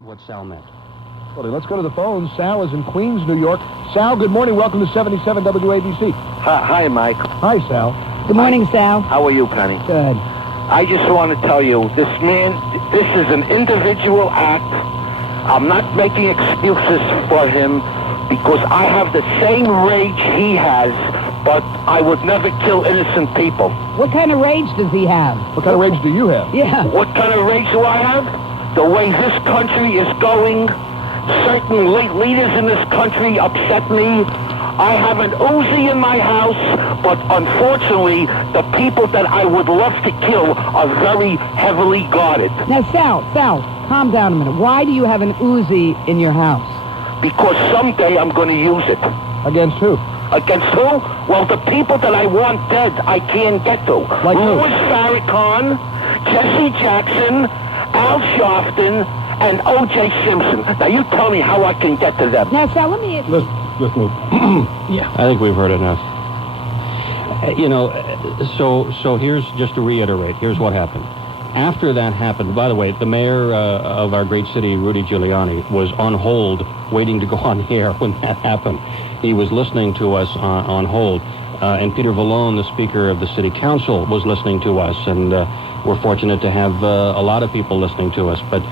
what Sal meant. Well, let's go to the phone. Sal is in Queens, New York. Sal, good morning. Welcome to 77 WABC. Hi, Mike. Hi, Sal. Good morning, Sal. How are you, Penny? Good. I just want to tell you, this is an individual act. I'm not making excuses for him because I have the same rage he has, but I would never kill innocent people. What kind of rage does he have? What kind of rage do you have? Yeah. What kind of rage do I have? The way this country is going, certain leaders in this country upset me. I have an Uzi in my house, but unfortunately, the people that I would love to kill are very heavily guarded. Now, Sal, calm down a minute. Why do you have an Uzi in your house? Because someday I'm going to use it. Against who? Against who? Well, the people that I want dead, I can't get to. Like who? Louis Farrakhan, Jesse Jackson, Al Sharpton, and O.J. Simpson. Now, you tell me how I can get to them. Now, Sal, let me... Listen. Yeah. I think we've heard enough. So here's, just to reiterate, here's what happened. After that happened, by the way, the mayor of our great city, Rudy Giuliani, was on hold waiting to go on air when that happened. He was listening to us on hold. And Peter Vallone, the Speaker of the City Council, was listening to us. And we're fortunate to have a lot of people listening to us. But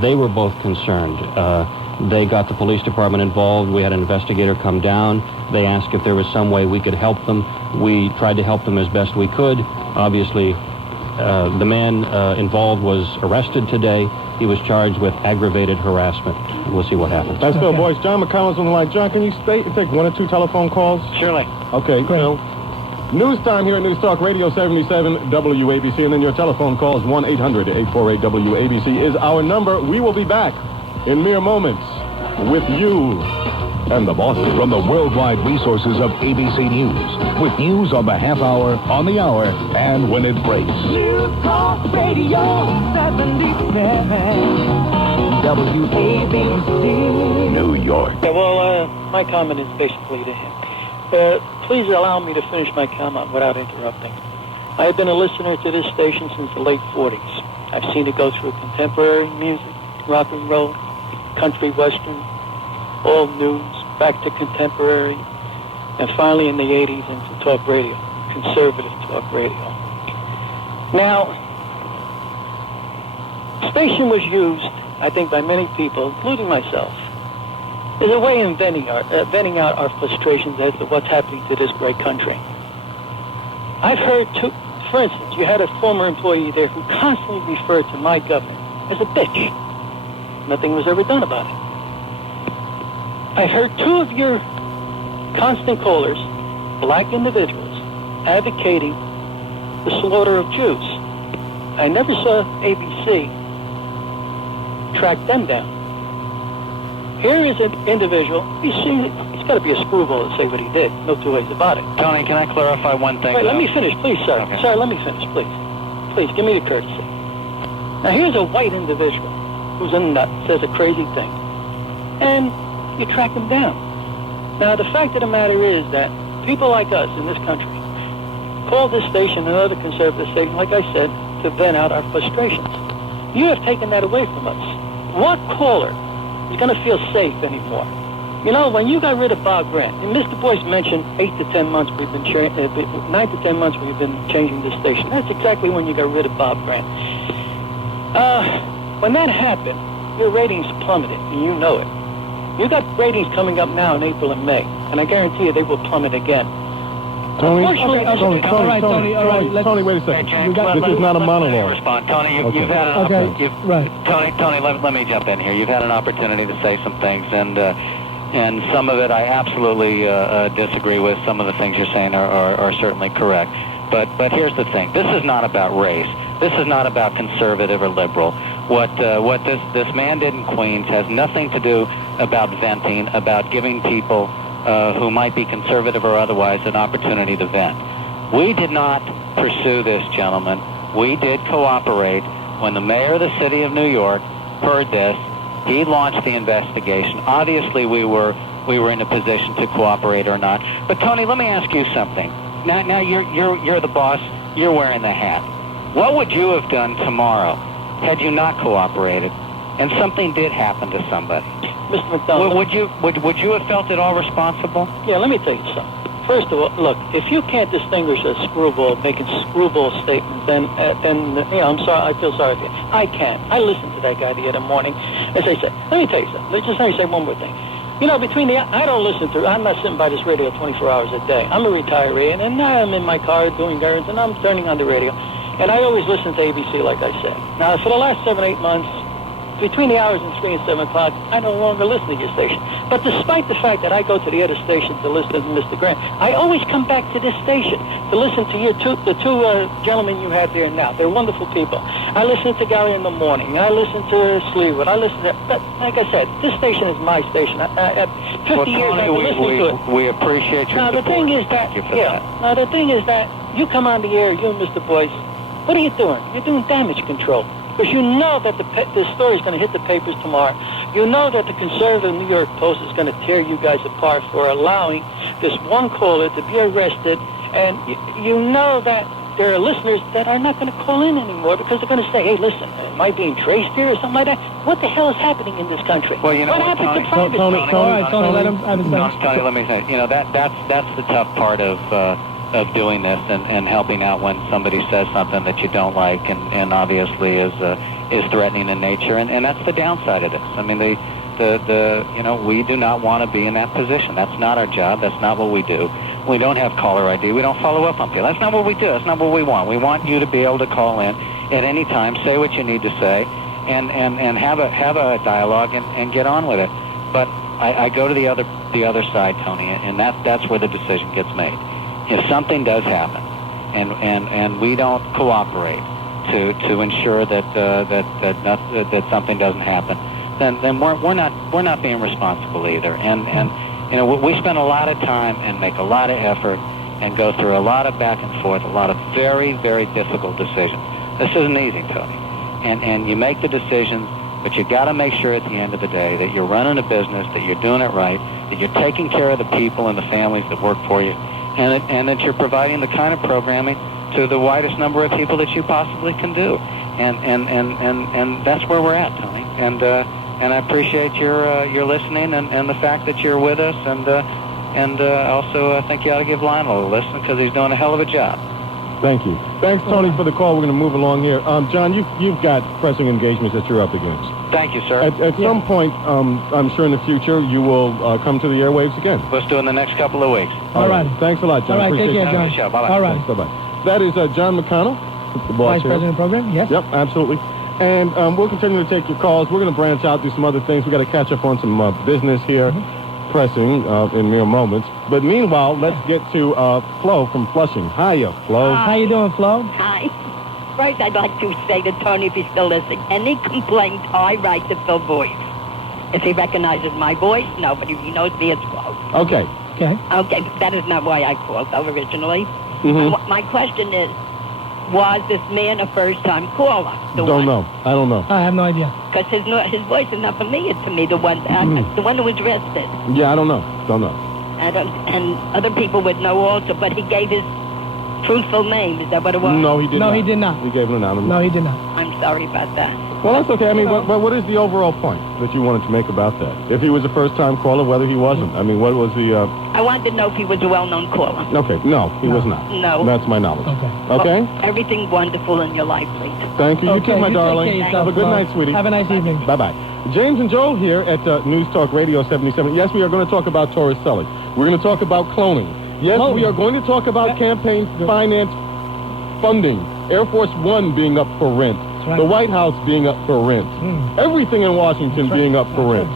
they were both concerned. They got the police department involved. We had an investigator come down. They asked if there was some way we could help them. We tried to help them as best we could. Obviously, the man involved was arrested today. He was charged with aggravated harassment. We'll see what happens. That's Bill Boyce. John McConnell's on the line. John, can you take one or two telephone calls? Surely. Okay, Bill. News time here at News Talk Radio 77 WABC, and then your telephone call is 1-800-848-WABC is our number. We will be back in mere moments with you and the bosses. From the worldwide resources of ABC News, with news on the half hour, on the hour, and when it breaks. News Talk Radio 77 WABC, New York. Yeah, well, my comment is basically to him. Please allow me to finish my comment without interrupting. I have been a listener to this station since the late 40s. I've seen it go through contemporary music, rock and roll, country western, all news, back to contemporary, and finally in the 80s into talk radio, conservative talk radio. Now, the station was used, I think, by many people, including myself, as a way of venting out our frustrations as to what's happening to this great country. I've heard, for instance, you had a former employee there who constantly referred to my government as a bitch. Nothing was ever done about it. I heard two of your constant callers, black individuals, advocating the slaughter of Jews. I never saw ABC track them down. Here is an individual, he's got to be a screwball to say what he did. No two ways about it. Tony, can I clarify one thing? Wait, let me finish, please, sir. Okay. Sir, let me finish, please. Please, give me the courtesy. Now, here's a white individual who's a nut, says a crazy thing, and you track him down. Now, the fact of the matter is that people like us in this country call this station and other conservative stations, like I said, to vent out our frustrations. You have taken that away from us. What caller is going to feel safe anymore? You know, when you got rid of Bob Grant, and Mr. Boyce mentioned 8 to 10 months we've been 9 to 10 months we've been changing the station. That's exactly when you got rid of Bob Grant. When that happened, your ratings plummeted, and you know it. You got ratings coming up now in April and May, and I guarantee you they will plummet again. Tony, Unfortunately, Tony, wait a second. This is not a monologue. Respond. Tony, you've had an Tony, let me jump in here. You've had an opportunity to say some things, and some of it I absolutely disagree with. Some of the things you're saying are certainly correct. But here's the thing. This is not about race. This is not about conservative or liberal. What this man did in Queens has nothing to do about venting, about giving people who might be conservative or otherwise an opportunity to vent. We did not pursue this, gentlemen. We did cooperate. When the mayor of the city of New York heard this, he launched the investigation. Obviously, we were in a position to cooperate or not. But Tony, let me ask you something. Now you're the boss. You're wearing the hat. What would you have done tomorrow had you not cooperated? and something did happen to somebody, Mr. McDonald. would you have felt at all responsible? Yeah, let me tell you something. First of all, look, if you can't distinguish a screwball making screwball statements, then I'm sorry, I feel sorry for you. I can. I listened to that guy the other morning. As I said, let me tell you something. Let me say one more thing. You know, I don't listen to, I'm not sitting by this radio 24 hours a day. I'm a retiree, and I'm in my car doing errands, and I'm turning on the radio. And I always listen to ABC, like I said. Now, for the last 7-8 months, between the hours of 3 and 7 o'clock, I no longer listen to your station. But despite the fact that I go to the other station to listen to Mr. Grant, I always come back to this station to listen to the two gentlemen you have here now. They're wonderful people. I listen to Gary in the morning. I listen to Sleewood. I listen to, but like I said, this station is my station. 50 years I've been listening to it. We appreciate your support. Now, the thing is that, now the thing is that you come on the air, you and Mr. Boyce, what are you doing? You're doing damage control. Because you know that the story is going to hit the papers tomorrow. You know that the conservative New York Post is going to tear you guys apart for allowing this one caller to be arrested. And you know that there are listeners that are not going to call in anymore because they're going to say, hey, listen, am I being traced here or something like that? What the hell is happening in this country? Well, you know what happened to privacy? Tony, let him have his Tony, let me say, you know, that's the tough part of doing this and helping out when somebody says something that you don't like and obviously is threatening in nature, and that's the downside of this. I mean, you know, we do not want to be in that position. That's not our job. That's not what we do. We don't have caller ID. We don't follow up on people. That's not what we do. That's not what we want. We want you to be able to call in at any time, say what you need to say, and have a dialogue and get on with it. But I go to the other side, Tony, and that's where the decision gets made. If something does happen, and we don't cooperate to ensure that something doesn't happen, then we're not being responsible either. And you know, we spend a lot of time and make a lot of effort and go through a lot of back and forth, a lot of very, very difficult decisions. This isn't easy, Tony. And you make the decisions, but you got to make sure at the end of the day that you're running a business, that you're doing it right, that you're taking care of the people and the families that work for you. And that you're providing the kind of programming to the widest number of people that you possibly can do, and that's where we're at, Tony. And I appreciate your listening and the fact that you're with us, and also I think you ought to give Lionel a listen because he's doing a hell of a job. Thank you. Thanks, Tony, for the call. We're going to move along here. John, you've got pressing engagements that you're up against. Thank you, sir. At some point, I'm sure in the future, you will come to the airwaves again. Let's do it in the next couple of weeks. All right. Thanks a lot, John. All right, take care, John. Show. Bye-bye. All right. Thanks, bye-bye. That is John McConnell, the boss Vice here. President of Program, yes? Yep, absolutely. And we'll continue to take your calls. We're going to branch out, do some other things. we got to catch up on some business here, pressing in mere moments. But meanwhile, let's get to Flo from Flushing. Hiya, Flo. How you doing, Flo? Hi. First, I'd like to say to Tony, if he's still listening, any complaint I write to Phil Boyce. If he recognizes my voice, no, but if he knows me, it's Flo. Okay. Okay. Okay, that is not why I called, though, originally. Mm-hmm. My question is, was this man a first-time caller? Don't know. I don't know. I have no idea. Because his voice is not familiar to me, the one who was arrested. Yeah, I don't know. Don't know. And other people would know also, but he gave his truthful name. Is that what it was? No, he did not. No, he did not. He gave an anonymous. No, he did not. I'm sorry about that. Well, that's okay. I mean, but what is the overall point that you wanted to make about that? If he was a first-time caller, whether he wasn't. I mean, what was the... I wanted to know if he was a well-known caller. Okay. No, he was not. No. That's my knowledge. Okay? Well, everything wonderful in your life, please. Thank you. You Okay, too, my you take darling. care of yourself, Have a good Flo. night, sweetie. Have a nice evening. Bye-bye. James and Joel here at News Talk Radio 77. Yes, we are going to talk about Torricelli. We're going to talk about cloning. Yes, we are going to talk about campaign finance funding. Air Force One being up for rent. Right. The White House being up for rent. Everything in Washington being up for rent.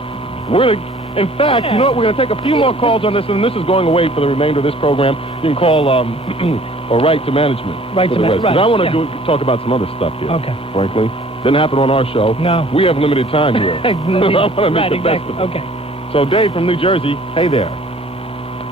We're gonna, in fact, you know what? We're going to take a few more calls on this, and this is going away for the remainder of this program. You can call or write to management. Right to management. Right. I want to talk about some other stuff here. Okay. Frankly, didn't happen on our show. No. We have limited time here. I want to make the best of it. Okay. So Dave from New Jersey, hey there.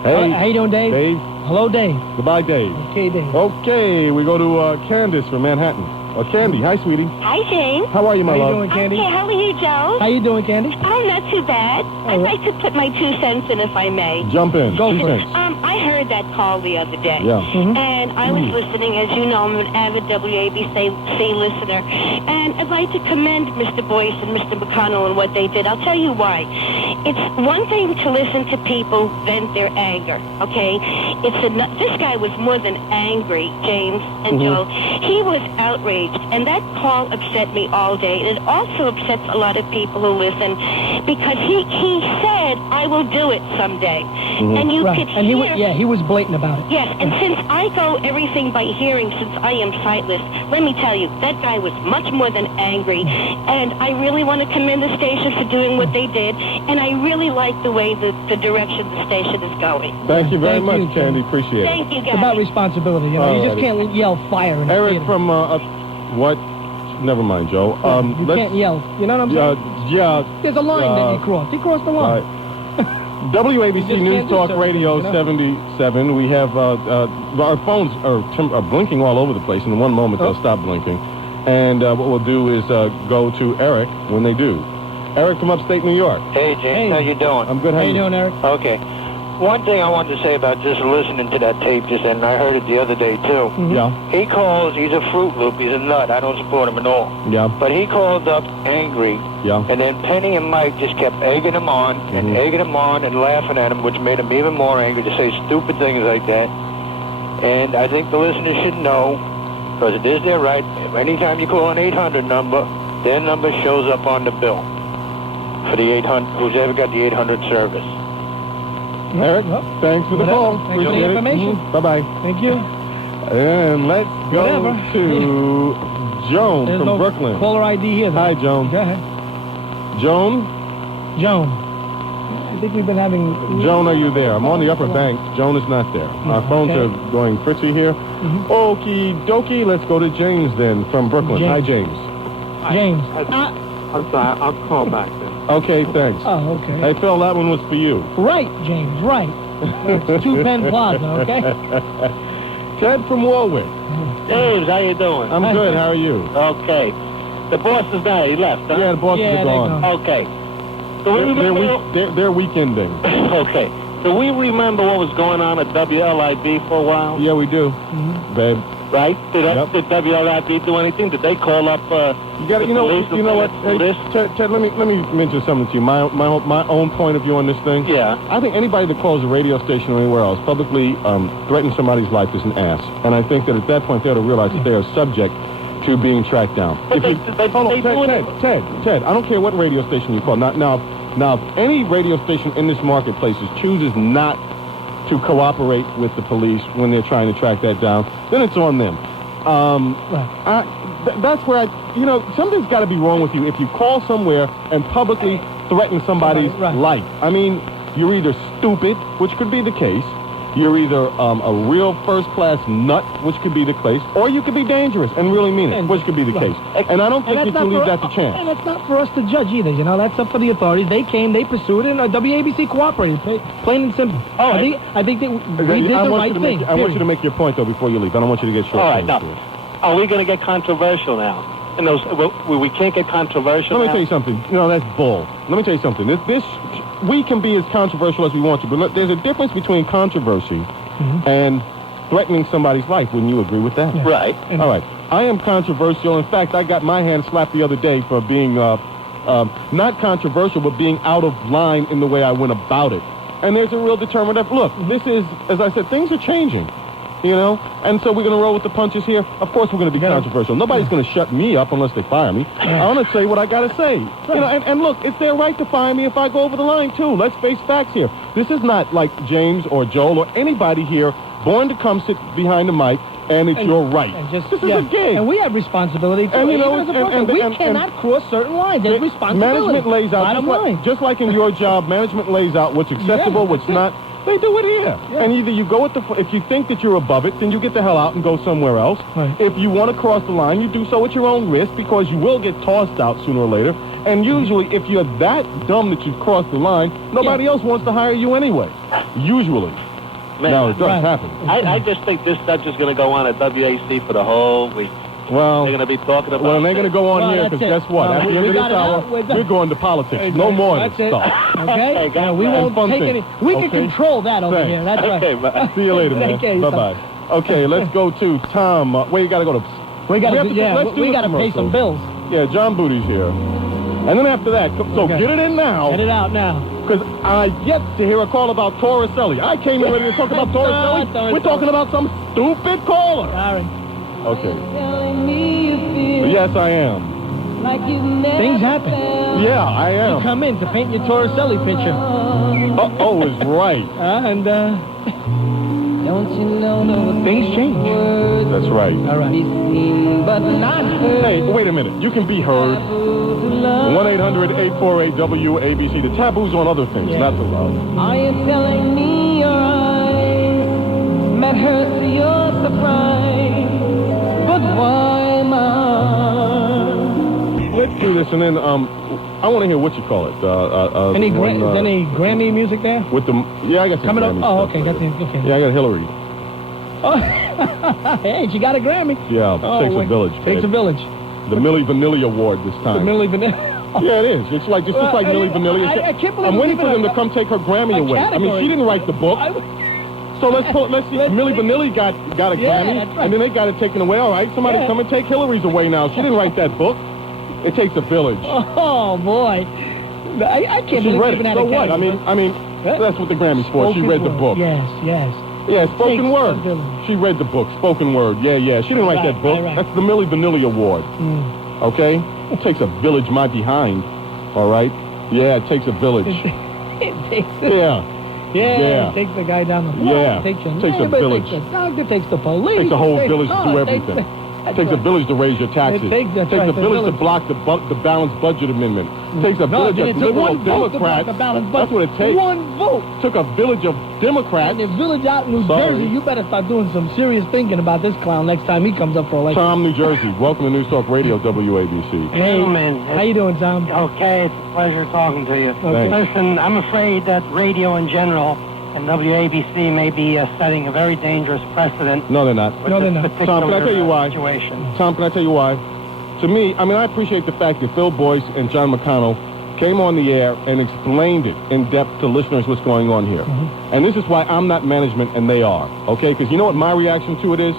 Hey. How you doing, Dave? Dave. Hello, Dave. Goodbye, Dave. Okay, Dave. Okay, we go to Candace from Manhattan. Candy, hi, sweetie. Hi, James. How are you, my How love? you doing, Candy? Okay, how are you, Joe? How you doing, Candy? I'm not too bad. I'd like to put my 2 cents in, if I may. Jump in. Go Two for it. cents. I heard that call the other day. Yeah. And I was listening. As you know, I'm an avid WABC listener. And I'd like to commend Mr. Boyce and Mr. McConnell and what they did. I'll tell you why. It's one thing to listen to people vent their anger, okay? This guy was more than angry, James and Joel. He was outraged. And that call upset me all day. And it also upsets a lot of people who listen because he said, I will do it someday. And you could and hear... he was blatant about it. Yes, and since I go everything by hearing, since I am sightless, let me tell you, that guy was much more than angry, and I really want to commend the station for doing what they did, and I really like the way the direction the station is going. Thank you very Thank much, you, Candy. Appreciate it. Thank you, guys. It's about responsibility. You know, you just can't yell fire in the Eric theater. from, what? Never mind, Joe. You can't yell. You know what I'm saying? Yeah. There's a line that he crossed. He crossed the line. WABC News Talk Radio 77. We have our phones are blinking all over the place. In one moment, they'll stop blinking. And what we'll do is go to Eric when they do. Eric from upstate New York. Hey, James. How you doing? I'm good. How you doing, Eric? Okay. One thing I wanted to say about just listening to that tape just then, and I heard it the other day, too. Yeah. He calls, he's a Fruit Loop, he's a nut. I don't support him at all. Yeah. But he called up angry. Yeah. And then Penny and Mike just kept egging him on and egging him on and laughing at him, which made him even more angry to say stupid things like that. And I think the listeners should know, because it is their right, anytime you call an 800 number, their number shows up on the bill for the 800, who's ever got the 800 service. Eric, thanks for the call. Thanks for the information. Bye-bye. Thank you. And let's go to Joan There's from no Brooklyn. caller ID here, though. Hi, Joan. Go ahead. Joan? Joan. I think we've been having... Joan, are you there? I'm on the upper bank. Joan is not there. Our phones are going fritzy here. Okie dokie. Let's go to James then from Brooklyn. Hi, James. James. I'm sorry. I'll call back then. Okay, thanks. Oh, okay. Hey, Phil, that one was for you. Right, James, right. It's 2 Penn Plaza, okay? Ted from Warwick. James, how you doing? I'm good. How are you? Okay. The boss is there. He left, huh? Yeah, the bosses are gone. Okay. So we remember... They're weekending. Okay. So we remember what was going on at WLIB for a while? Yeah, we do, babe. Right? Did WLIB do anything? Did they call up you got, you know what? Hey, Ted, let me mention something to you. My own point of view on this thing. Yeah. I think anybody that calls a radio station or anywhere else publicly threatens somebody's life is an ass. And I think that at that point they ought to realize that they are subject to being tracked down. But Ted, I don't care what radio station you call. Now, if any radio station in this marketplace chooses not to cooperate with the police when they're trying to track that down, then it's on them. That's where something's got to be wrong with you if you call somewhere and publicly threaten somebody's life. I mean, you're either stupid, which could be the case, you're either a real first-class nut, which could be the case, or you could be dangerous and really mean it, which could be the case. And I don't think you can leave that to chance. And that's not for us to judge either, you know. That's up for the authorities. They came, they pursued it, and WABC cooperated, plain and simple. I think that we did the right thing. I want you to make your point, though, before you leave. I don't want you to get short. All right, now, are we going to get controversial now? We can't get controversial. Let me tell you something. That's bull. Let me tell you something. We can be as controversial as we want to, but there's a difference between controversy and threatening somebody's life. Wouldn't you agree with that? Yeah. Right. All right. I am controversial. In fact, I got my hand slapped the other day for being not controversial, but being out of line in the way I went about it. And there's a real determinative. Look, this is, as I said, things are changing. And so we're going to roll with the punches here. Of course we're going to be controversial. Nobody's going to shut me up unless they fire me. I want to say what I got to say. And look, it's their right to fire me if I go over the line, too. Let's face facts here. This is not like James or Joel or anybody here born to come sit behind the mic, and it's your right. This is a gig. And we have responsibility, too. And we cannot cross certain lines. There's responsibility. Management lays out, just like in your job, management lays out what's acceptable, what's not. They do it here. Yeah. And either you go with if you think that you're above it, then you get the hell out and go somewhere else. Right. If you want to cross the line, you do so at your own risk because you will get tossed out sooner or later. And usually, if you're that dumb that you've crossed the line, nobody else wants to hire you anyway. Usually. Man, now, it does happen. I just think this stuff is going to go on at WAC for the whole week. Well, they're going to be talking about. Well, they're going to go on here because guess what? At the end of this hour, we're going to politics. Exactly. No more of That's this it. stuff. Okay? We won't take any. We can control that over here. That's right. Okay, bye. See you later, man. Take care, Bye-bye. Okay, let's go to Tom. Where you got to go to? We got to let's do we the got to pay some bills. Yeah, John Booty's here. And then after that, so get it in now. Get it out now. Because I get to hear a call about Torricelli. I came in ready to talk about Torricelli. We're talking about some stupid caller. Sorry. Okay. But yes, I am. Things happen. Yeah, I am. You come in to paint your Torricelli picture. Oh, is right. Don't you know things change. That's right. All right. but not heard. Hey, wait a minute. You can be heard. 1-800-848-WABC. The taboo's on other things, not the love. Are you telling me your eyes met her to your surprise? But why mine? Let's do this, and then I want to hear what you call it. Any Grammy music there? With the I got some coming up. Grammy Oh, stuff okay, later. okay. Yeah, I got Hillary. Oh, hey, she got a Grammy. Yeah, takes a village. Takes a village. The Milli Vanilli Award this time. The Milli Vanilli. Yeah, it is. It's like Milli Vanilli. I can't believe I'm waiting for them to come take her Grammy away. I mean, she didn't write the book. So let's see. Milli Vanilli got a Grammy, that's right. and then they got it taken away. All right, somebody come and take Hillary's away now. She didn't write that book. It takes a village. Oh boy, I can't She believe read it. even had So a what? category. I mean, that's what the Grammy's for. She read the book. Yes. Yeah, spoken Takes word. a village. She read the book, spoken word. Yeah. She didn't write that book. Right. That's the Milli Vanilli Award. Okay? It takes a village, my behind. All right? Yeah, it takes a village. It takes. Yeah. It takes the guy down the block. Yeah. It takes a Takes a village. It takes a doctor. It takes the police. Takes a whole village to do it takes everything. It takes a village to raise your taxes. It takes a village to block the balanced budget amendment. It takes a village of liberal Democrats. That's what it takes. One vote. Took a village of Democrats. And the village out in New Jersey, you better start doing some serious thinking about this clown next time he comes up for election. Tom, New Jersey. Welcome to News Talk Radio, WABC. Hey, how you doing, Tom? Okay, it's a pleasure talking to you. Okay. Listen, I'm afraid that radio in general and WABC may be setting a very dangerous precedent. No, they're not. No, they're not. Tom, can I tell you why? Situation. Tom, can I tell you why? To me, I mean, I appreciate the fact that Phil Boyce and John McConnell came on the air and explained it in depth to listeners what's going on here. And this is why I'm not management and they are, okay? Because you know what my reaction to it is?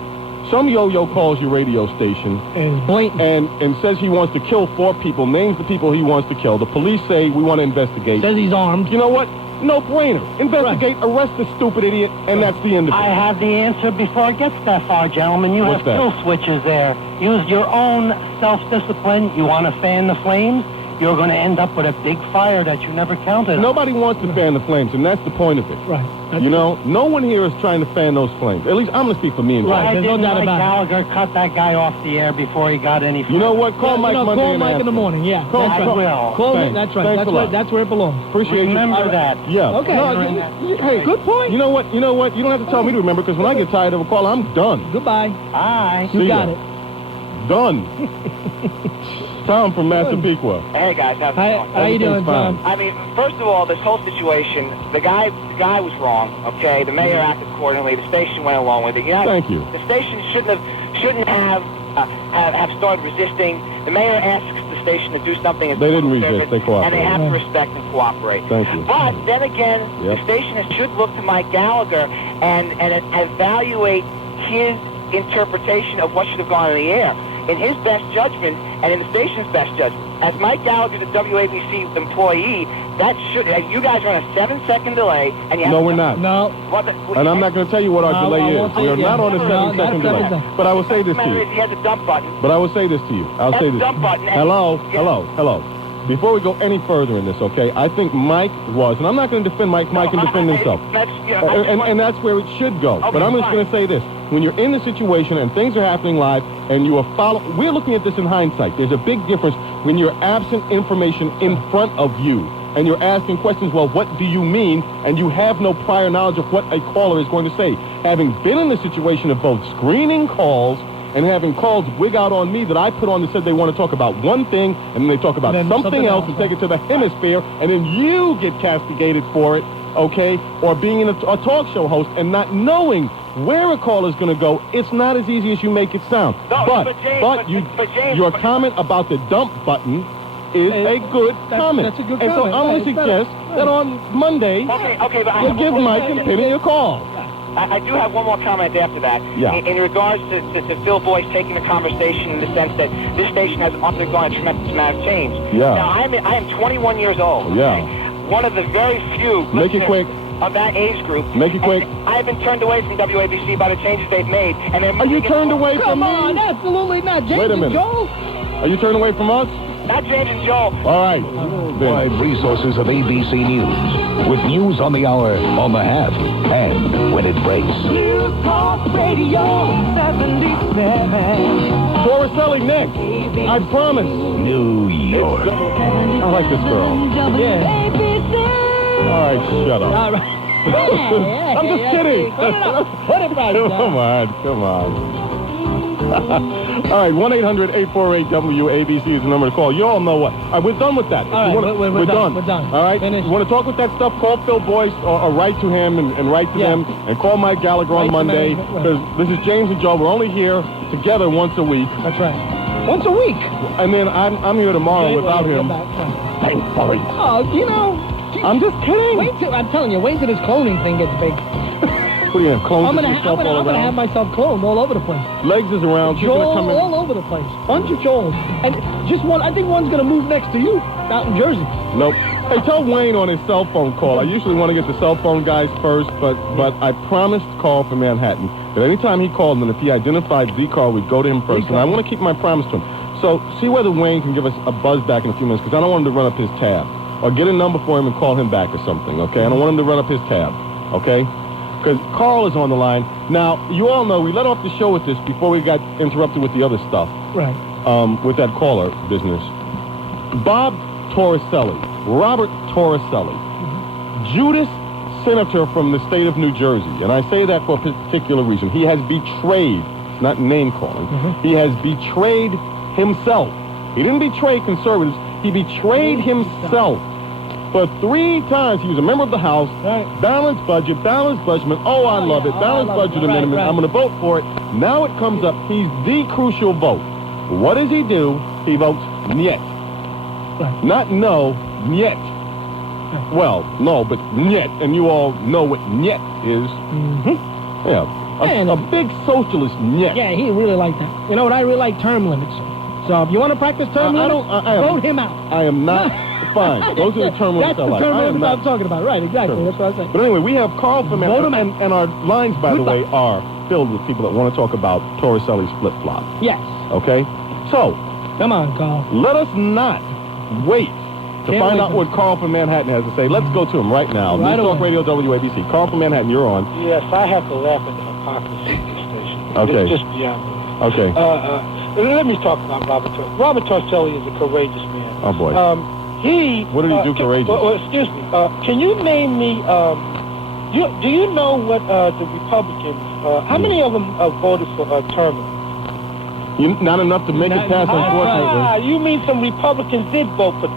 Some yo-yo calls your radio station and says he wants to kill 4 people, names the people he wants to kill. The police say we want to investigate. Says he's armed. You know what? No brainer. Investigate, arrest the stupid idiot, and that's the end of it. I have the answer before it gets that far, gentlemen. You What's have kill switches there. Use your own self-discipline. You want to fan the flames? You're going to end up with a big fire that you never counted on. Nobody wants to fan the flames, and that's the point of it. Right. You know, no one here is trying to fan those flames. At least I'm going to speak for me and Why John. didn't Mike Gallagher cut that guy off the air before he got any fire? You know what? Call Mike Monday Call and Mike ask in the him. morning, yeah. Call, that's I right. will. Call Thanks. me, that's right. Thanks a lot. That's where it belongs. Appreciate Remember you. that. Yeah. Okay. Hey, good point. You know what? You don't have to tell me to remember, because when I get tired of a call, I'm done. Goodbye. Bye. You got it. Done. Tom from Massapequa. Hey guys, how's it going? How you doing, Tom? I mean, first of all, this whole situation, the guy was wrong. Okay, the mayor acted accordingly. The station went along with it. You know, Thank you. The station shouldn't have started resisting. The mayor asks the station to do something. They didn't resist. They cooperated. And they have to respect and cooperate. Thank you. But then again, the station should look to Mike Gallagher and evaluate his interpretation of what should have gone on the air. In his best judgment and in the station's best judgment. As Mike Gallagher, the WABC employee, that should, you guys are on a 7-second delay. And you have No, we're not. No. And I'm not going to tell you what our delay is. We are not on a 7-second delay. But I will say this to you. He has a dump button. But I will say this to you. I'll say this. Dump button. Hello. Before we go any further in this, okay, I think Mike was, and I'm not going to defend Mike. Mike can defend himself. And that's where it should go. Okay, but I'm just going to say this. When you're in the situation and things are happening live and you are we're looking at this in hindsight. There's a big difference when you're absent information in front of you and you're asking questions, well, what do you mean? And you have no prior knowledge of what a caller is going to say. Having been in the situation of both screening calls and having calls wig out on me that I put on that said they want to talk about one thing, and then they talk about something else and take it to the hemisphere, and then you get castigated for it, okay? Or being a talk show host and not knowing where a call is going to go, it's not as easy as you make it sound. No, but James, your comment about the dump button is a good comment. That's a good and comment. so I'm going to suggest that on Monday, you'll give Mike and Penny a call. I do have one more comment after that. Yeah. In regards to Phil Boyce taking the conversation in the sense that this station has undergone a tremendous amount of change. Yeah. Now, I am 21 years old. Yeah. Okay? One of the very few Make it quick. of that age group. Make it quick. I have been turned away from WABC by the changes they've made. And they're Are you turned away from Come me? on, absolutely not. James Wait a minute. and Joel? Are you turned away from us? Not James and Joel. All right. Wide resources of ABC News. With news on the hour, on the half, and when it breaks. News Talk Radio 77. Torricelli next. I promise. New York. I like this girl. Yeah. All right, shut up. All right. I'm just kidding. Put it right down. Come on. All right, 1-800-848-WABC is the number to call. You all know what. All right, we're done with that. All right, we're done. We're done. All right? Finish. You want to talk with that stuff, call Phil Boyce or write to him and write to them and call Mike Gallagher on Monday because this is James and Joe. We're only here together once a week. That's right. Once a week. And then I'm here tomorrow without him. Thankfully. Oh, you know. I'm just kidding. I'm telling you, wait till this cloning thing gets big. What do you have, clones I'm gonna yourself all I'm gonna around? have myself cloned all over the place. Legs is around. She's Joel, gonna come in. all over the place. Bunch of Joels. And just one, I think one's gonna move next to you out in Jersey. Nope. Hey, tell Wayne on his cell phone call. I usually want to get the cell phone guys first, but I promised to call from Manhattan that anytime he called and if he identified the car, we'd go to him first. And I want to keep my promise to him. So see whether Wayne can give us a buzz back in a few minutes because I don't want him to run up his tab. Or get a number for him and call him back or something, okay? I don't want him to run up his tab, okay? Because Carl is on the line. Now, you all know we let off the show with this before we got interrupted with the other stuff. Right. With that caller business. Bob Torricelli, Robert Torricelli, Judas senator from the state of New Jersey. And I say that for a particular reason. He has betrayed, it's not name calling, he has betrayed himself. He didn't betray conservatives. He betrayed himself. For 3 times, he was a member of the House. Right. Balanced budget. Oh, I love it. Balanced budget amendment. I'm going to vote for it. Now it comes up. He's the crucial vote. What does he do? He votes niet. Right. Not no, niet. Well, no, but niet. And you all know what niet is. Mm-hmm. Yeah. A big socialist niet. Yeah, he really liked that. You know what? I really like term limits. So if you want to practice term limits, vote him out. I am not. Fine. Those are the term limits I like. That's the term limits I'm talking about. Right, exactly. That's what I say. But anyway, we have Carl from Manhattan, and our lines, by the way, are filled with people that want to talk about Torricelli's flip-flop. Yes. Okay? So, come on, Carl. Let us not wait to find out what Carl from Manhattan has to say. Let's go to him right now. News Talk Radio WABC. Carl from Manhattan, you're on. Yes, I have to laugh at the hypocrisy of this station. Okay. It's just beyond me. Okay. Let me talk about Robert Torricelli. Robert Torricelli is a courageous man. Oh, boy. What did he do courageous? Excuse me. Can you name me, do you know what the Republicans, how many of them voted for term limits? Not enough to make it past, unfortunately. You mean some Republicans did vote for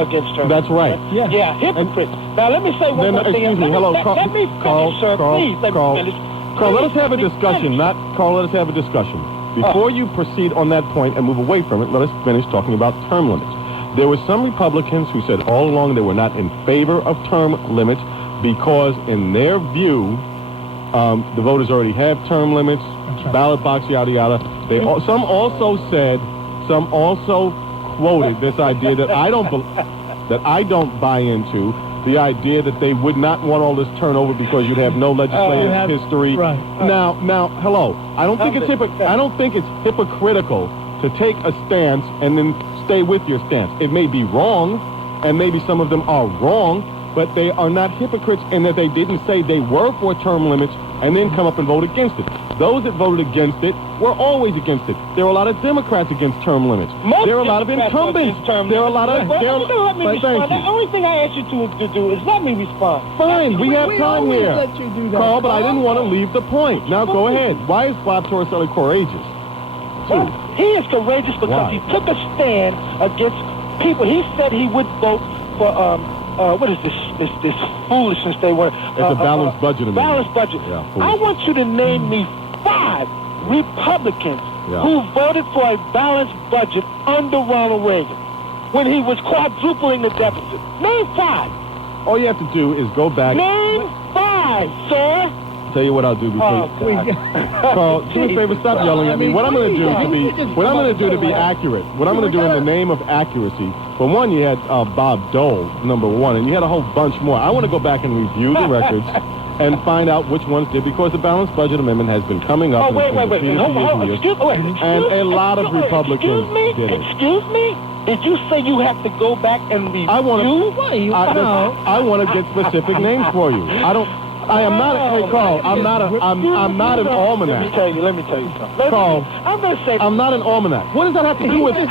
against term limits? That's right. Yeah, hypocrites. Now, let me say one more thing. Excuse me. Hello, Carl. Let me finish, sir. Please, let me finish. Carl, let us have a discussion. Carl, let us have a discussion. Before you proceed on that point and move away from it, let us finish talking about term limits. There were some Republicans who said all along they were not in favor of term limits because, in their view, the voters already have term limits, ballot box, yada, yada. Some also quoted this idea that I don't buy into, the idea that they would not want all this turnover because you'd have no legislative history. Right. Now, hello. I don't think it's hypocritical to take a stance and then stay with your stance. It may be wrong, and maybe some of them are wrong, but they are not hypocrites in that they didn't say they were for term limits and then come up and vote against it. Those that voted against it were always against it. There were a lot of Democrats against term limits. There are a lot of incumbents. There are a lot of... Let me respond. The only thing I ask you to do is let me respond. Fine, we have time here. Let you do that. Carl, but I didn't want to leave the point. Now go ahead. Why is Bob Torricelli courageous? Well, he is courageous because he took a stand against people. He said he would vote for what is this foolishness they were? It's a balanced budget amendment. Balanced budget. Yeah, I want you to name me 5 Republicans who voted for a balanced budget under Ronald Reagan when he was quadrupling the deficit. Name 5. All you have to do is go back. Name 5, sir. Tell you what I'll do before Carl, do me a favor, stop yelling at me. What I'm going to do to be accurate, what I'm going to do in the name of accuracy, for one, you had Bob Dole, number 1, and you had a whole bunch more. I want to go back and review the records and find out which ones did, because the balanced budget amendment has been coming up wait. and a lot of Republicans did it. Excuse me? Did you say you have to go back and review? I want to get specific names for you. I am not. Hey, Carl. I'm not an almanac. Let me tell you something. Carl, I'm going to say. I'm not an almanac. What does that have to do with? What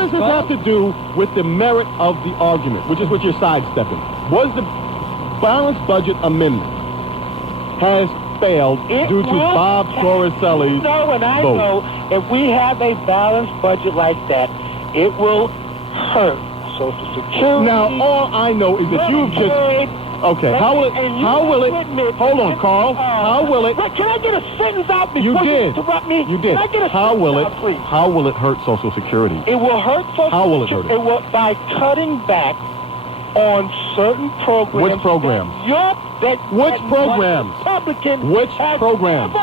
does this have to do with the merit of the argument, which is what you're sidestepping? Was the balanced budget amendment has failed due to Bob Torricelli's vote? I know if we have a balanced budget like that, it will hurt Social Security. Now, all I know is that you've just. Okay, how will it, hold on, Carl, how will it, can I get a sentence out before you interrupt me? You did. Can I get a how will it hurt Social Security? It will hurt Social Security. How will it hurt it? It will, by cutting back on certain programs. Which programs? Which programs? Which programs?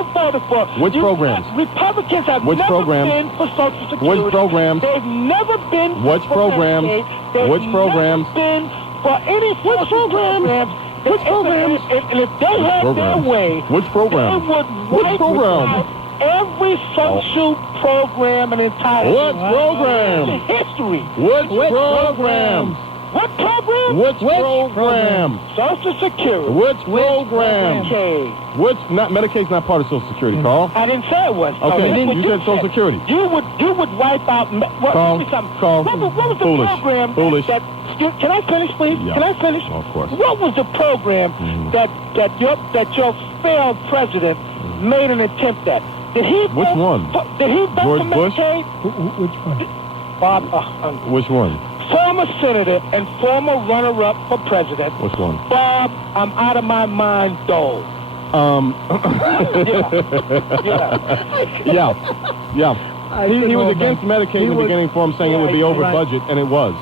Which programs? Republicans have Which never programs? been for Social Security. Which programs? They've never been Which for programs? Medicaid. Which programs? They've never been for any Which programs? Which programs? And if they had their way, which programs? they would wipe out every social program and entitlement. What programs? In history. Which programs? What program? Which program? Social Security. Which program? Medicaid. Medicaid's not part of Social Security, Carl. I didn't say it was. Okay, you said Social Security. You would wipe out. Carl, what was the program? Foolish. Can I finish, please? Yeah. Can I finish? Of course. What was the program that your failed president made an attempt at? Did he? Which one? Did he vote George for Bush? Medicaid? Which one? Bob. Which one? Former senator and former runner-up for president. Which one? Bob, I'm out of my mind, Dole. Yeah. He was against Medicaid in the beginning for him saying it would be over budget, and it was.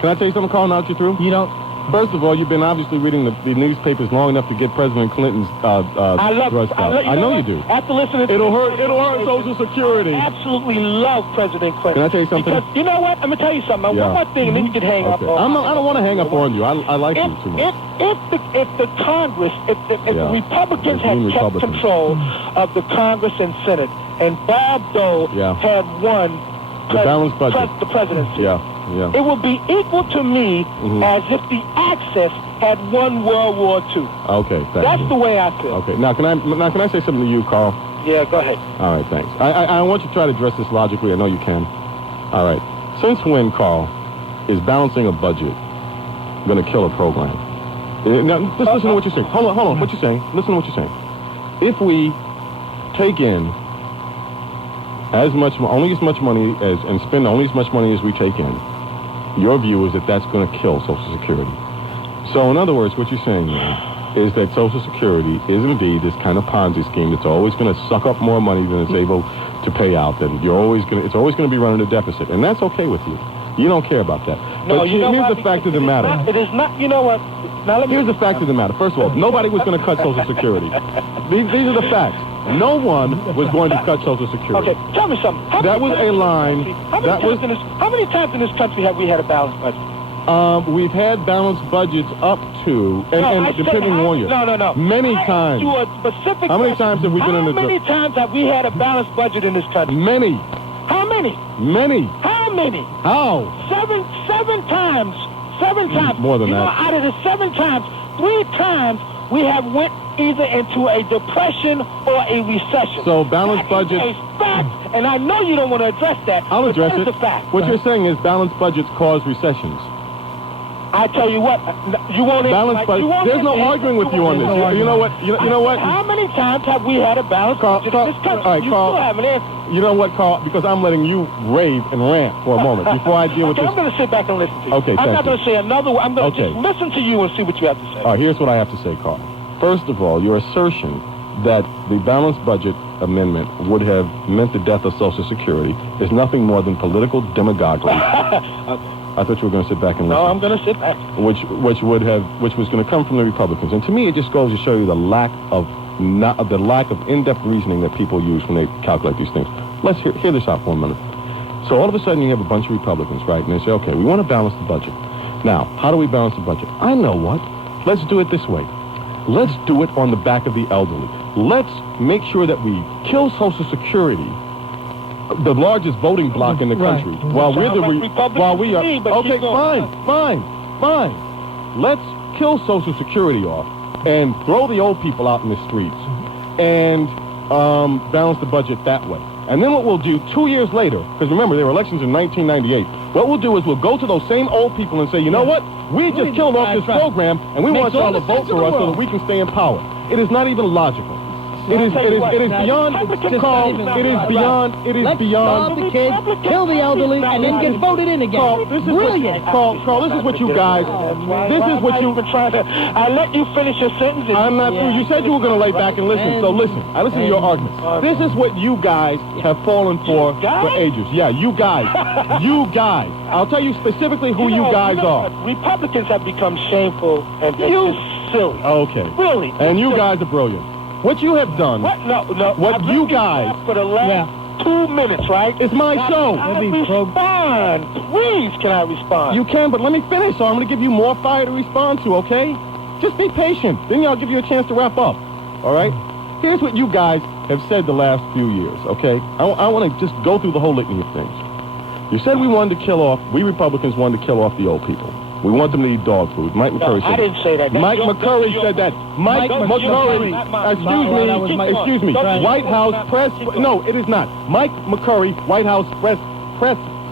Can I tell you something, Carl, now that you're through? You don't. First of all, you've been obviously reading the newspapers long enough to get President Clinton's drug stuff. I know you do. After listening, it'll hurt Social Security. I absolutely love President Clinton. Can I tell you something? Because, you know what? I'm gonna tell you something. One more thing, and then you can hang up on. I don't want to hang up on you. I like you too much. If the Congress, if the Republicans had kept control of the Congress and Senate, and Bob Dole had won the balanced budget, the presidency. Yeah. It would be equal to me as if the Axis had won World War II. Okay, that's the way I feel. Okay, now can I say something to you, Carl? Yeah, go ahead. All right, thanks. I want you to try to address this logically. I know you can. All right. Since when, Carl, is balancing a budget going to kill a program? Now, just listen to what you're saying. Hold on. What you're saying? Listen to what you're saying. If we take in only as much money and spend only as much money as we take in, your view is that that's going to kill Social Security. So, in other words, what you're saying is that Social Security is indeed this kind of Ponzi scheme that's always going to suck up more money than it's able to pay out. That it's always going to be running a deficit, and that's okay with you. You don't care about that. No, but here's the fact of the matter. It is not. You know what? Here's the fact of the matter. First of all, nobody was going to cut Social Security. These are the facts. No one was going to cut Social Security. Okay, tell me something. That was a line. How many times in this country have we had a balanced budget? We've had balanced budgets up to, and depending on you. No. Many times. You a specific. How many times have we been in the? How many times have we had a balanced budget in this country? Many. How many? Many. How many? How? Seven times. 7 times. More than that. Out of the 7 times, 3 times we have went either into a depression or a recession. So balanced budget. That is a fact, and I know you don't want to address that. I'll address it. That is a fact. What you're saying is balanced budgets cause recessions. I tell you what, you won't balanced budget. There's no arguing with you on this. You know what? You know what? How many times have we had a balanced budget in this country? All right, You Carl. still haven't answered. You know what, Carl? Because I'm letting you rave and rant for a moment before I deal with Okay, this. I'm going to sit back and listen to you. Okay, I'm thank not going to say another word. I'm going to Okay. just listen to you and see what you have to say. All right, here's what I have to say, Carl. First of all, your assertion that the balanced budget amendment would have meant the death of Social Security is nothing more than political demagoguery. I thought you were going to sit back and listen. No, I'm going to sit back. Which was going to come from the Republicans. And to me, it just goes to show you the lack of in-depth reasoning that people use when they calculate these things. Let's hear this out for a minute. So all of a sudden you have a bunch of Republicans, right? And they say, okay, we want to balance the budget. Now, how do we balance the budget? I know what. Let's do it this way. Let's do it on the back of the elderly. Let's make sure that we kill Social Security, the largest voting bloc in the country, while we are okay, fine. Let's kill Social Security off and throw the old people out in the streets and balance the budget that way. And then what we'll do 2 years later, because remember there were elections in 1998, what we'll do is we'll go to those same old people and say, you know what? We just killed off this program and we want y'all to vote for us so that we can stay in power. It is not even logical. It is beyond, Carl, it is beyond. Let's starve the kids, kill the elderly, and then get voted in again. Carl, this is brilliant. Carl, this is what you guys, this is what you've been trying to, I let you finish your sentence. I'm not through. You said you were going to lay back and listen, so listen. I listen to your arguments. This is what you guys have fallen for ages. Yeah, you guys. You guys. I'll tell you specifically who you guys are. Republicans have become shameful and just silly. Okay. Really. And you guys are brilliant. What you have done, What what you guys, for the last 2 minutes, right? It's my show. Can I respond? Please, can I respond? You can, but let me finish, so I'm going to give you more fire to respond to, okay? Just be patient. Then I'll give you a chance to wrap up, all right? Here's what you guys have said the last few years, okay? I want to just go through the whole litany of things. You said we Republicans wanted to kill off the old people. We want them to eat dog food. Mike McCurry said I didn't say that. Mike McCurry said that. Mike McCurry, excuse me, White House press, no, it is not. Mike McCurry, White House press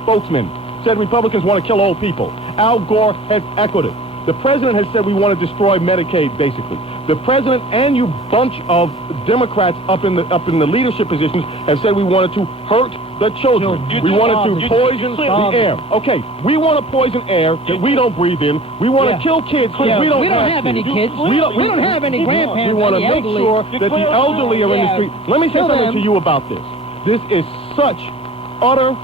spokesman, said Republicans want to kill old people. Al Gore has echoed it. The president has said we want to destroy Medicaid, basically. The president and you bunch of Democrats up in the leadership positions have said we wanted to hurt the children. We wanted to poison the air. Okay, we want to poison air that we don't breathe in. We want to kill kids because we don't have any kids. We don't have any grandparents. We want to make sure that the elderly are in the street. Let me say something to you about this. This is such utter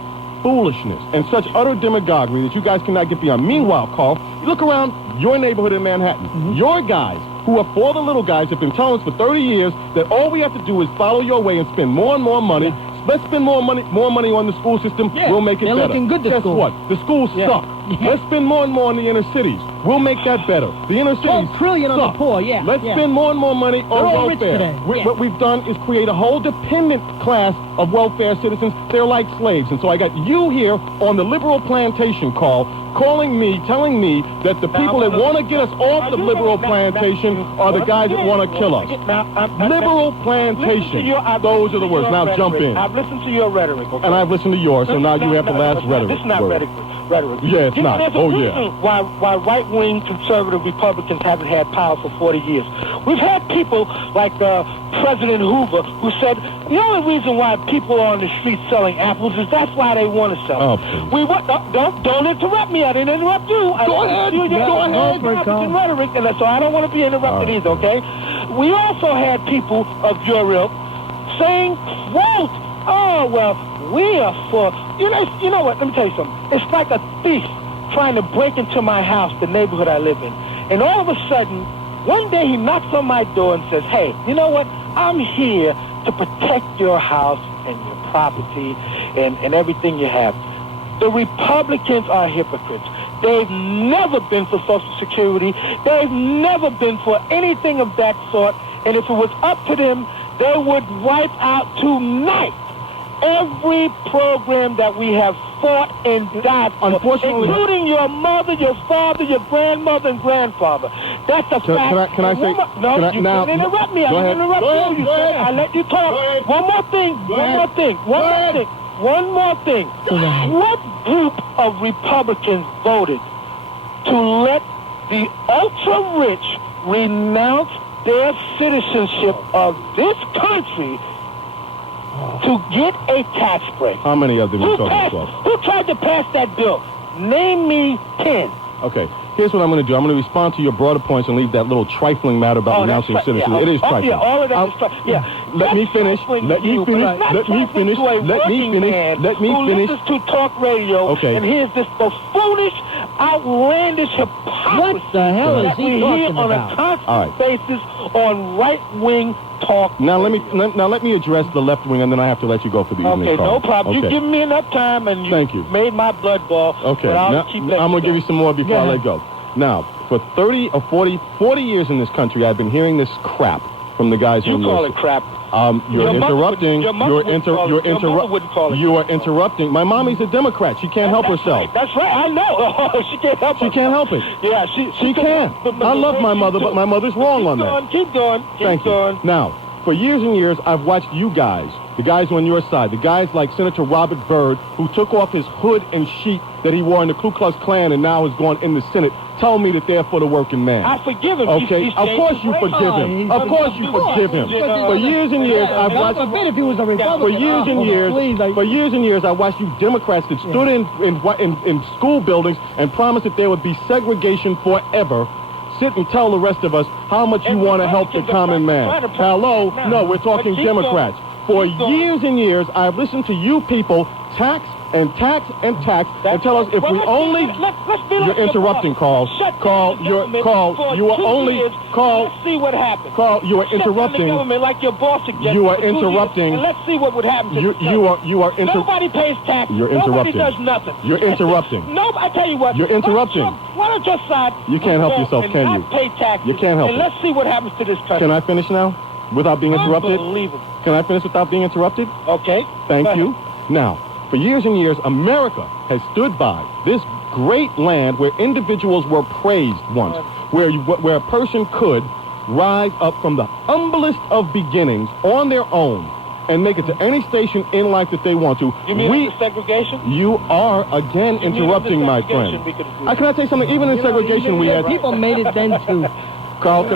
foolishness and such utter demagoguery that you guys cannot get beyond. Meanwhile, Carl, you look around your neighborhood in Manhattan. Your guys, who are for the little guys, have been telling us for 30 years that all we have to do is follow your way and spend more and more money. Let's spend more money on the school system. We'll make it better. They're looking good, the Guess schools. what? The schools suck. Let's spend more and more on the inner cities. We'll make that better. The inner cities $12 trillion on the poor, Let's spend more and more money on all rich welfare. today. What we've done is create a whole dependent class of welfare citizens. They're like slaves. And so I got you here on the liberal plantation call, calling me, telling me that the people that want to get us off the liberal plantation are the guys that want to kill us. Liberal plantation. Those are the words. Now jump in. I've listened to your rhetoric, okay? And I've listened to yours, so now you have the last rhetoric. This is not word. rhetoric. Yeah, it's not. There's a Oh, reason yeah. why right-wing conservative Republicans haven't had power for 40 years. We've had people like President Hoover who said the only reason why people are on the street selling apples is that's why they want to sell. Don't interrupt me. I didn't interrupt you. Go ahead. Rhetoric, and so I don't want to be interrupted either, okay? We also had people of your ilk saying, quote, oh, well, we are for, you know what, let me tell you something. It's like a thief trying to break into my house, the neighborhood I live in. And all of a sudden, one day he knocks on my door and says, hey, you know what, I'm here to protect your house and your property and everything you have. The Republicans are hypocrites. They've never been for Social Security. They've never been for anything of that sort. And if it was up to them, they would wipe out tonight every program that we have fought and died for, including your mother, your father, your grandmother, and grandfather. That's a fact. Can I say? No, you can't interrupt me. I didn't interrupt you. You said I let you talk. One more thing. What group of Republicans voted to let the ultra-rich renounce their citizenship of this country to get a tax break. How many of them are you talking about? Who tried to pass that bill? Name me 10. Okay, here's what I'm going to do. I'm going to respond to your broader points and leave that little trifling matter about renouncing citizenship. Yeah. It is trifling. Yeah, all of that is trifling. Yeah. Let me finish. Let me finish. Let me finish. Let me finish. Let me finish. Who listens to talk radio and hears this buffoonish, outlandish hypocrisy What the hell is that he we hear talking on about? a constant basis on right-wing talk. Now let me address the left wing, and then I have to let you go for the evening Okay, call. no problem. Okay. You've given me enough time, and you made my blood boil. Okay, but I'll now, keep that I'm going to give you some more before I Go let go. Now, for 30 or 40 years in this country, I've been hearing this crap from the guys You on call your it crap. You're interrupting. Your mother wouldn't call it You are interrupting. My mommy's a Democrat. She can't help herself. That's right. I know. She can't help She can't help it. Yeah, She can. I love my mother, but my mother's wrong on that. Keep going. Thank you. Now, for years and years, I've watched you guys, the guys on your side, the guys like Senator Robert Byrd, who took off his hood and sheet that he wore in the Ku Klux Klan and now has gone in the Senate, tell me that they're for the working man. I forgive him. Okay, of course you forgive him. Of course you forgive him. For years and years, I've watched. If he was a Republican. For years and years, I watched you Democrats that stood in school buildings and promised that there would be segregation forever. Sit and tell the rest of us how much you want to help the common man. Hello? No, we're talking Democrats. For years and years, I've listened to you people tax and tax and tax and tell us if we only... You're interrupting, Carl. Carl, you are only... Carl, let's see what happens. Carl, you are interrupting. The government like your boss suggested. You are interrupting. And let's see what would happen to Nobody pays taxes. You're interrupting. Nobody does nothing. You're interrupting. No, I tell you what. You're interrupting. Why don't your side... You can't help yourself, can you? Pay taxes. You can't help and let's see what happens to this country. Can I finish now? Without being interrupted? Unbelievable. Can I finish without being interrupted? Okay. Thank you. Now, for years and years, America has stood by this great land where individuals were praised once, where a person could rise up from the humblest of beginnings on their own and make it to any station in life that they want to. You mean segregation? You are, again, interrupting, my friend. Can I say something? Even in segregation, we had... People made it then, too. Carl,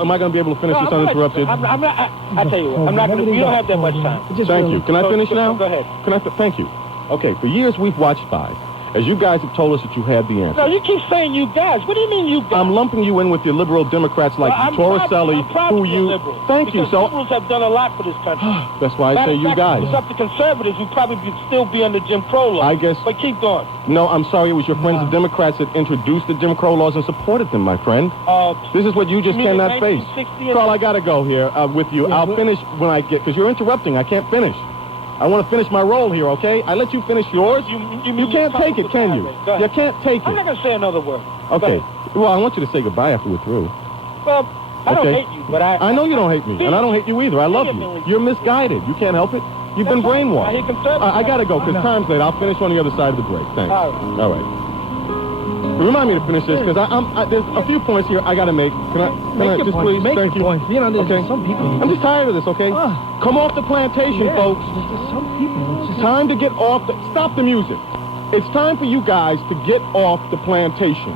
am I going to be able to finish this uninterrupted? I tell you what, I'm not going to... You don't have that much time. Thank you. Can I finish now? Go ahead. Thank you. Okay, for years we've watched by, as you guys have told us that you had the answer. No, you keep saying you guys. What do you mean you guys? I'm lumping you in with the liberal Democrats like Torricelli, who you... Thank you. So liberals have done a lot for this country. That's why I say you guys. If it's up to conservatives, you probably would still be under Jim Crow law. I guess. But keep going. No, I'm sorry. It was your friends, the Democrats, that introduced the Jim Crow laws and supported them, my friend. This is what you just cannot face. Carl, I got to go here with you. I'll finish when I get... Because you're interrupting. I can't finish. I want to finish my role here, okay? I let you finish yours. You can't take it, can you? You can't take it. I'm not going to say another word. Okay. Well, I want you to say goodbye after we're through. Well, I don't hate you, but I know you don't hate me, and I don't hate you either. I love you. You're misguided. You can't help it. You've been brainwashed. I got to go, because time's late. I'll finish on the other side of the break. Thanks. All right. Remind me to finish this, because there's a few points here I got to make. Can I just please? Thank you. You know, there's some people... I'm just tired of this, okay? Come off the plantation, folks. There's some people... It's time to get off Stop the music. It's time for you guys to get off the plantation.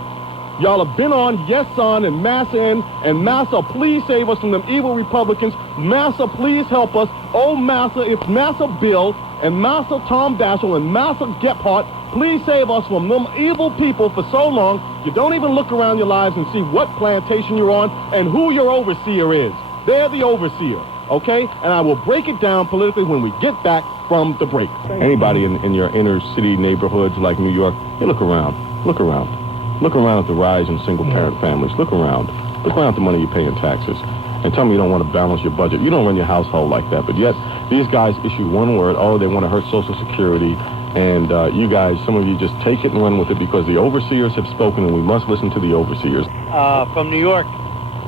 Y'all have been on Yes Son and Massa and Massa, please save us from them evil Republicans. Massa, please help us. Oh, Massa, it's Massa Bill and Massa Tom Daschle and Massa Gephardt. Please save us from them evil people for so long. You don't even look around your lives and see what plantation you're on and who your overseer is. They're the overseer, okay? And I will break it down politically when we get back from the break. Anybody in your inner city neighborhoods like New York, hey, look around. Look around. Look around at the rise in single-parent families. Look around. Look around at the money you pay in taxes. And tell me you don't want to balance your budget. You don't run your household like that. But yet, these guys issue one word. Oh, they want to hurt Social Security. And you guys, some of you just take it and run with it because the overseers have spoken and we must listen to the overseers. From New York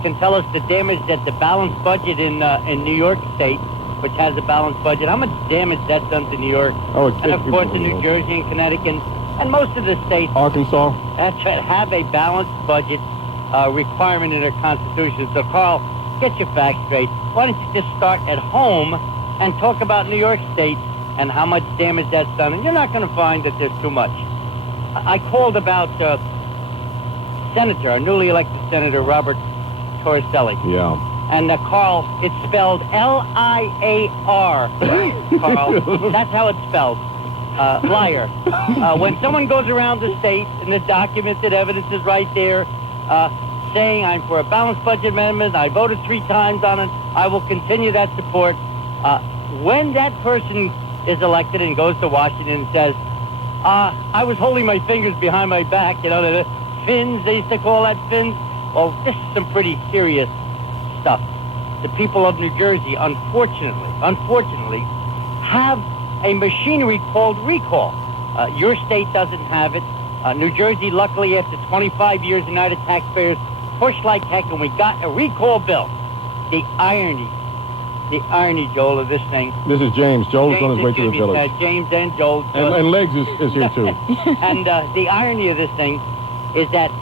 can tell us the damage that the balanced budget in New York State, which has a balanced budget, how much damage that's done to New York. And of course in New Jersey and Connecticut and most of the states. Arkansas. That's right, have a balanced budget requirement in their constitution. So Carl, get your facts straight. Why don't you just start at home and talk about New York State and how much damage that's done, and you're not going to find that there's too much. I called about senator, our newly elected Senator Robert Torricelli. Yeah. And Carl, it's spelled L-I-A-R. Carl, that's how it's spelled. Liar. When someone goes around the state, and the documented evidence is right there, saying I'm for a balanced budget amendment, I voted 3 times on it, I will continue that support. When that person is elected and goes to Washington and says, I was holding my fingers behind my back, the fins, they used to call that fins. Well, this is some pretty serious stuff. The people of New Jersey, unfortunately, have a machinery called recall. Your state doesn't have it. New Jersey, luckily, after 25 years, United Taxpayers pushed like heck, and we got a recall bill. The irony, Joel, of this thing. This is James. Joel's on his way to the village. James and Joel. And Legs is here, too. And the irony of this thing is that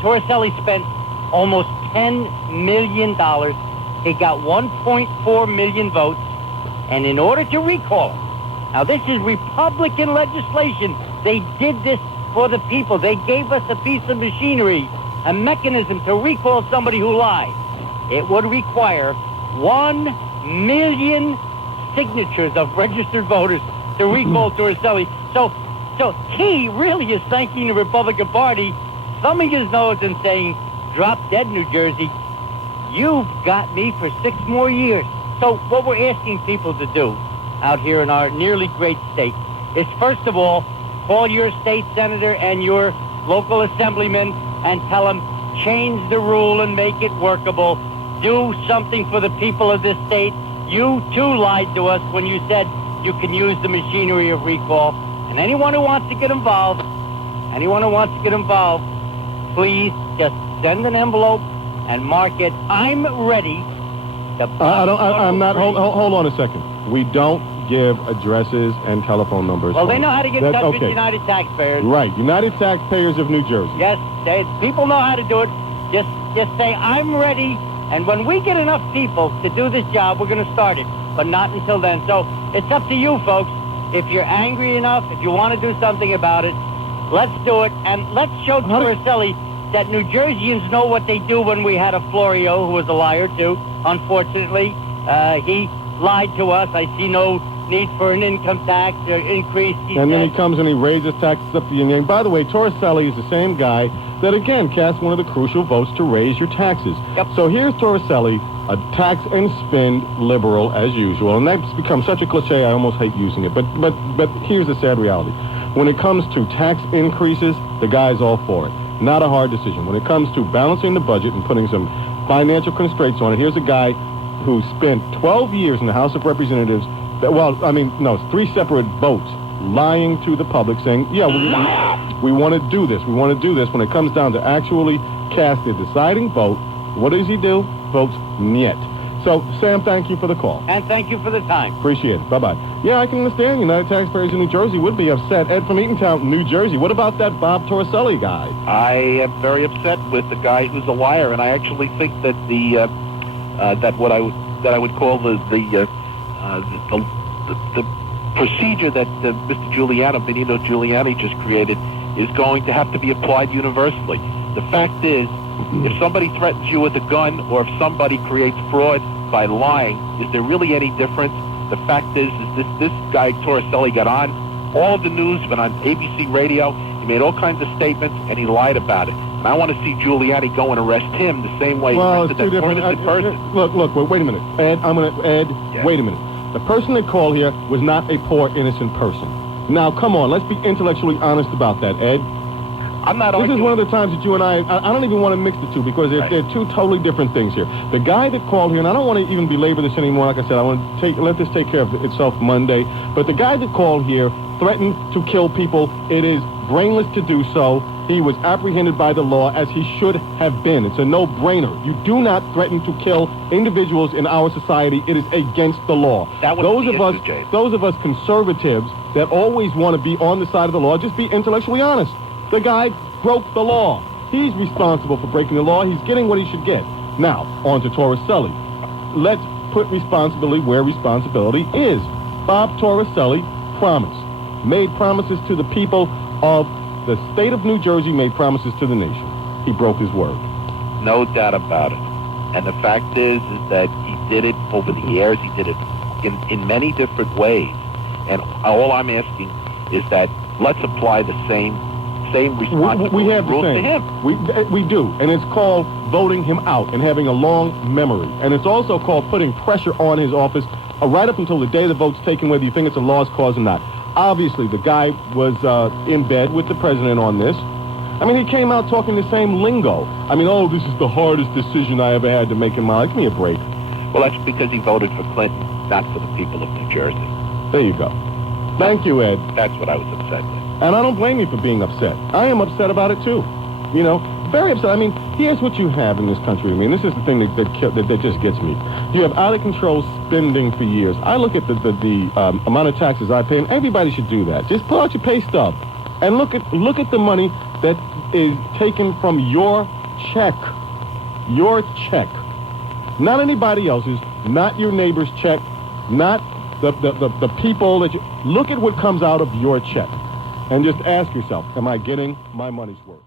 Torricelli spent almost $10 million. He got 1.4 million votes. And in order to recall him, now this is Republican legislation. They did this for the people. They gave us a piece of machinery, a mechanism to recall somebody who lied. It would require 1 million signatures of registered voters to recall Torricelli. So he really is thanking the Republican Party, thumbing his nose and saying, drop dead, New Jersey. You've got me for 6 more years. So what we're asking people to do out here in our nearly great state is, first of all, call your state senator and your local assemblyman and tell them, change the rule and make it workable. Do something for the people of this state. You, too, lied to us when you said you can use the machinery of recall. And anyone who wants to get involved, please just send an envelope and mark it, I'm ready. I'm not. Hold on a second. We don't give addresses and telephone numbers. Well, they know how to get in touch with United Taxpayers. Right, United Taxpayers of New Jersey. Yes, people know how to do it. Just say, I'm ready, and when we get enough people to do this job, we're going to start it, but not until then. So it's up to you, folks. If you're angry enough, if you want to do something about it, let's do it, and let's show Torricelli that New Jerseyans know what they do. When we had a Florio, who was a liar, too, unfortunately. He lied to us. I see no need for an income tax increase. Then he comes and he raises taxes up the yin yang. By the way, Torricelli is the same guy that, again, cast one of the crucial votes to raise your taxes. Yep. So here's Torricelli, a tax and spend liberal, as usual. And that's become such a cliche, I almost hate using it. But here's the sad reality. When it comes to tax increases, the guy's all for it. Not a hard decision. When it comes to balancing the budget and putting some financial constraints on it, here's a guy who spent 12 years in the House of Representatives, 3 separate votes, lying to the public, saying, yeah, we want to do this. We want to do this. When it comes down to actually cast a deciding vote, what does he do? Votes niet. So, Sam, thank you for the call. And thank you for the time. Appreciate it. Bye-bye. Yeah, I can understand United Taxpayers in New Jersey would be upset. Ed from Eatontown, New Jersey. What about that Bob Torricelli guy? I am very upset with the guy who's a liar, and I actually think that what I would call the procedure that Mr. Benito Giuliani just created is going to have to be applied universally. The fact is, if somebody threatens you with a gun, or if somebody creates fraud by lying, is there really any difference? The fact is this guy Torricelli got on all of the news, but on ABC radio, he made all kinds of statements, and he lied about it. And I want to see Giuliani go and arrest him the same way he arrested that poor innocent person. Look, wait a minute. Ed, wait a minute. The person that called here was not a poor innocent person. Now, come on, let's be intellectually honest about that, Ed. I'm not This is one of the times that you and I don't even want to mix the two, because they're two totally different things here. The guy that called here, and I don't want to even belabor this anymore, like I said, I want to let this take care of itself Monday, but the guy that called here threatened to kill people. It is brainless to do so. He was apprehended by the law, as he should have been. It's a no-brainer. You do not threaten to kill individuals in our society. It is against the law. Those of us conservatives that always want to be on the side of the law, just be intellectually honest. The guy broke the law. He's responsible for breaking the law. He's getting what he should get. Now, on to Torricelli. Let's put responsibility where responsibility is. Bob Torricelli made promises to the people of the state of New Jersey made promises to the nation. He broke his word. No doubt about it. And the fact is that he did it over the years. He did it in many different ways. And all I'm asking is that let's apply the same responsibility we have the rules same. to him. We do, and it's called voting him out and having a long memory. And it's also called putting pressure on his office right up until the day the vote's taken, whether you think it's a lost cause or not. Obviously, the guy was in bed with the president on this. I mean, he came out talking the same lingo. I mean, oh, this is the hardest decision I ever had to make in my life. Give me a break. Well, that's because he voted for Clinton, not for the people of New Jersey. There you go. Thank you, Ed. That's what I was upset with. And I don't blame you for being upset. I am upset about it, too. You know, very upset. I mean, here's what you have in this country. I mean, this is the thing that just gets me. You have out-of-control spending for years. I look at the amount of taxes I pay, and everybody should do that. Just pull out your pay stub and look at the money that is taken from your check. Your check. Not anybody else's, not your neighbor's check, not the people that you... Look at what comes out of your check. And just ask yourself, am I getting my money's worth?